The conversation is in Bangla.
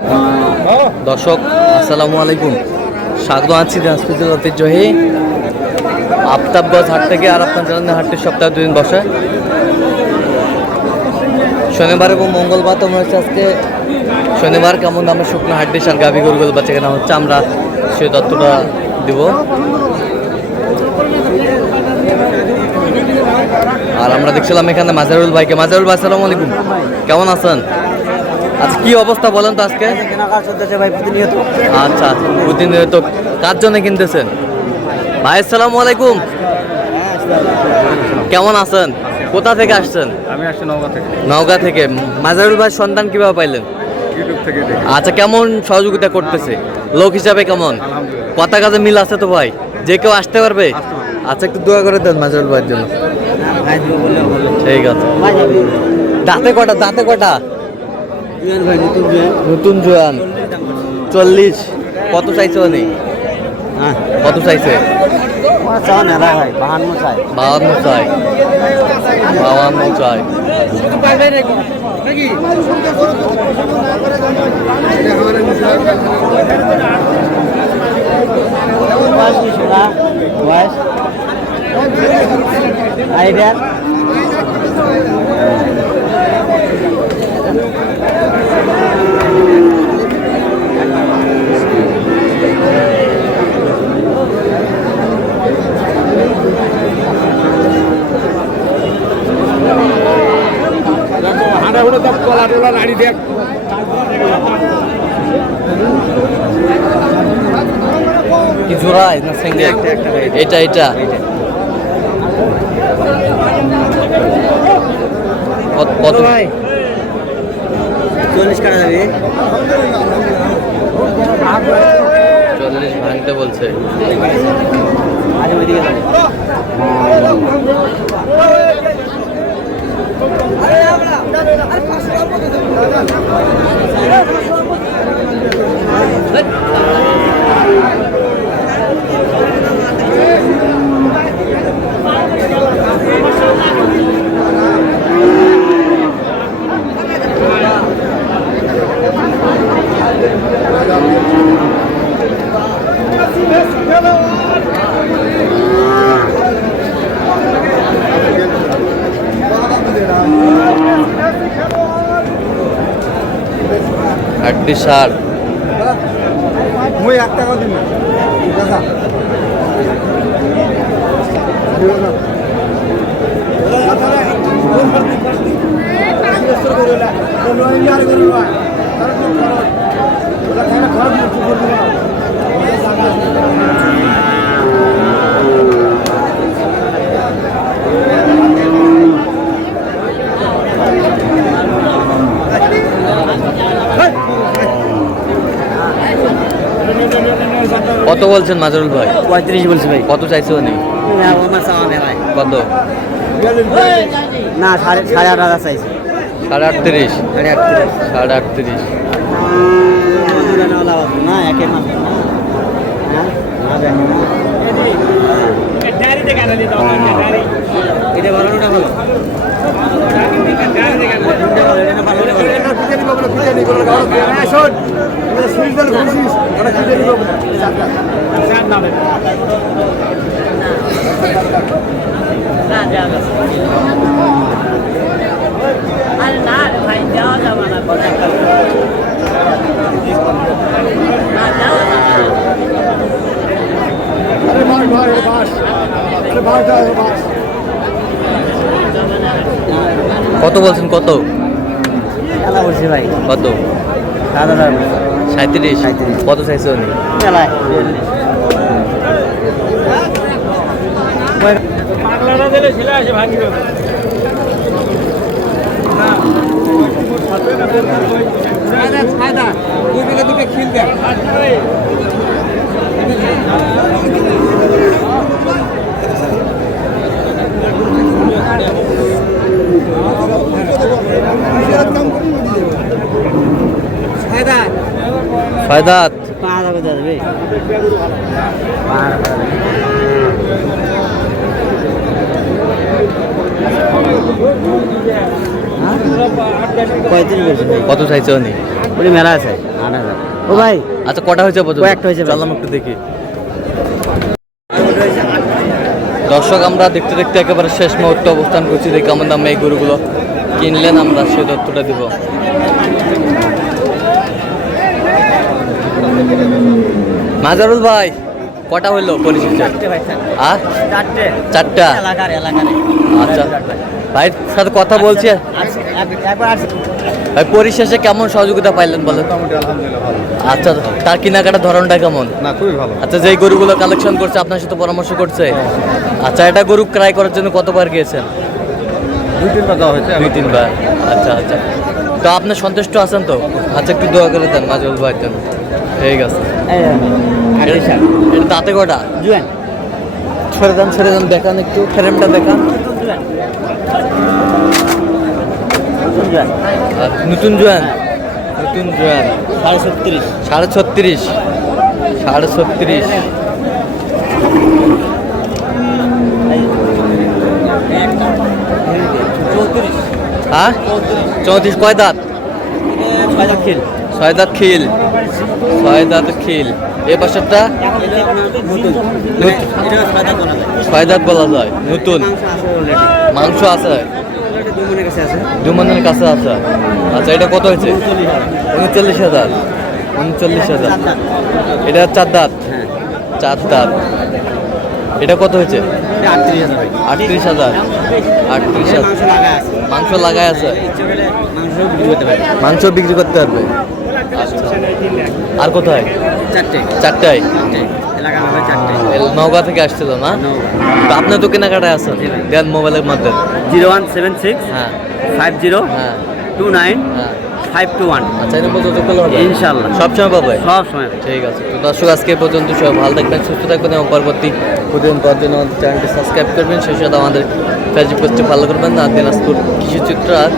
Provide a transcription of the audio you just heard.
দর্শক আসসালামু আলাইকুম, স্বাগত আছি দিনাজপুর জেলার ঐতিহ্যবাহী আফতাবগঞ্জ হাট থেকে। আর আপনার জানেন হাটটি সপ্তাহে 2 দিন বসে, শনিবার এবং মঙ্গলবার। তোমরা হচ্ছে আজকে শনিবার কেমন দামের শুকনো হাট ডিশ আর গাভী গরুগুলো বাচ্চা কেনা হচ্ছে, আমরা সেই তথ্যটা দিব। আর আমরা দেখছিলাম এখানে মাজারুল ভাইকে। মাজারুল ভাই আসসালামু আলাইকুম, কেমন আছেন? আচ্ছা কি অবস্থা বলেন তো আজকে? আচ্ছা প্রতিনিয়ত কার জন্য কিনতেছেন ভাই? আসসালামু আলাইকুম, কেমন আছেন? কোথা থেকে আসছেন? আমি আসছি নওগাঁ থেকে। নওগাঁ থেকে। মাজারুল ভাই সন্ধান কিভাবে পাইলেন? ইউটিউব থেকে দেখি। আচ্ছা কেমন সহযোগিতা করতেছে লোক হিসাবে? কেমন আলহামদুলিল্লাহ। কথা কাজে মিল আছে তো ভাই? যে কেউ আসতে পারবে? আচ্ছা একটু দোয়া করে দেন মাজারুল ভাইয়ের জন্য। ঠিক আছে। দাঁতে কটা? দাঁতে কটা? নতুন জোয়ান 40। কত চাইছে উনি? কত চাইছে? 52 চাই। 52 চাই। আইডিয়া কি জোড়ায় না সিঙ্গেল? এটা এটা কত ভাই? 40 কাটা যাবে। 40 ভাঙতে বলছে। আজ ওইদিকে যাবে। হাড্ডি সার মুই 1 টাকা দিন না। কত বলছেন মাজারুল ভাই? 35 বলছি ভাই। কত চাইছে উনি? কত? না 8.5 চাইছে। 38.5। 38.5। না একের না। এটা ভালো না ভালো? কত বলছেন? কত বলছি ভাই? কত? 7,000। 37। কত চাইছে উনি? ফায়দাত 5,000 যাবে। কত চাইছে উনি? ওটি মেলা আছে 8,000 ও ভাই আচ্ছা কটা হয়েছে পর্যন্ত? কয়েকটা হয়েছে ভাই। চললাম একটু দেখি। দর্শক আমরা দেখতে দেখতে একেবারে শেষ মুহূর্তে অবস্থান করছি, দেখি কেমন দামে এই গরুগুলো কিনলেন, আমরা সেই তথ্যটা দিব। মাজারুল ভাই কটা হইলো পরিশেষে? আ? চারটা। আচ্ছা ভাইয়ের সাথে কথা বলছি। ভাই পরিশেষে কেমন সহযোগিতা পাইলেন বলেন? মোটামুটি আলহামদুলিল্লাহ ভালো। আচ্ছা তার কেনাকাটার ধরনটা কেমন? না খুবই ভালো। আচ্ছা যেই গরুগুলো কালেকশন করছে আপনার সাথে পরামর্শ করছে? আচ্ছা এটা গরু ক্রয় করার জন্য কতবার গিয়েছেন? 2-3 বার যাওয়া হয়েছে। 2-3 বার। আচ্ছা আচ্ছা, তো আপনি সন্তুষ্ট আছেন তো? আচ্ছা একটু দোয়া করে দেন মাঝুল ভাইয়ের জন্য। ঠিক আছে। এটা দাঁতে কটা? জুয়ান ছেড়ে দেন দেখান একটু, ফ্রেমটা দেখান। আর নতুন জোয়ান? নতুন জোয়ান 36.5 36.5 36.5। হ্যাঁ 34। কয় দাঁত? 6 দাঁত খিল 6 দাঁত খিল। 6 দাঁত খিল। এই পাশেরটা নতুন নতুন। এটা 6 দাঁত বলা যায় 6 দাঁত বলা যায়, নতুন। মাংস আছে? 2 মনের কাছে আছে 2 মনের কাছে আছে। আচ্ছা এটা কত হয়েছে? 39,000। 39,000। এটা 4 দাঁত? হ্যাঁ 4 দাঁত। এটা কত হয়েছে? 38,000 ভাই 38,000। 38,000 মাংস লাগায় আছে। মাংস বিক্রি করতে পারবে। আচ্ছা আর কোথায়? চারটায়? এলাকা হবে 4টে নওগাঁ থেকে আসছিল না? তো আপনি তো কেনাকাটায় আছেন, দেন মোবাইলের মাধ্যমে। 0176 হ্যাঁ 50 হ্যাঁ 29 হ্যাঁ। 521 আচ্ছা এটা পর্যন্ত করলে হবে ইনশাআল্লাহ। সবসময় পাবে? সব সময় ঠিক আছে। তো দর্শক আজকে এই পর্যন্ত, সবাই ভালো থাকবেন, সুস্থ থাকবেন এবং পরবর্তী প্রতিদিন পাওয়ার জন্য আমাদের চ্যানেলটি সাবস্ক্রাইব করবেন, সেই সাথে আমাদের ফেসবুক পেজটি ফলো করবেন। আর দিনাজপুর কৃষি চিত্র আর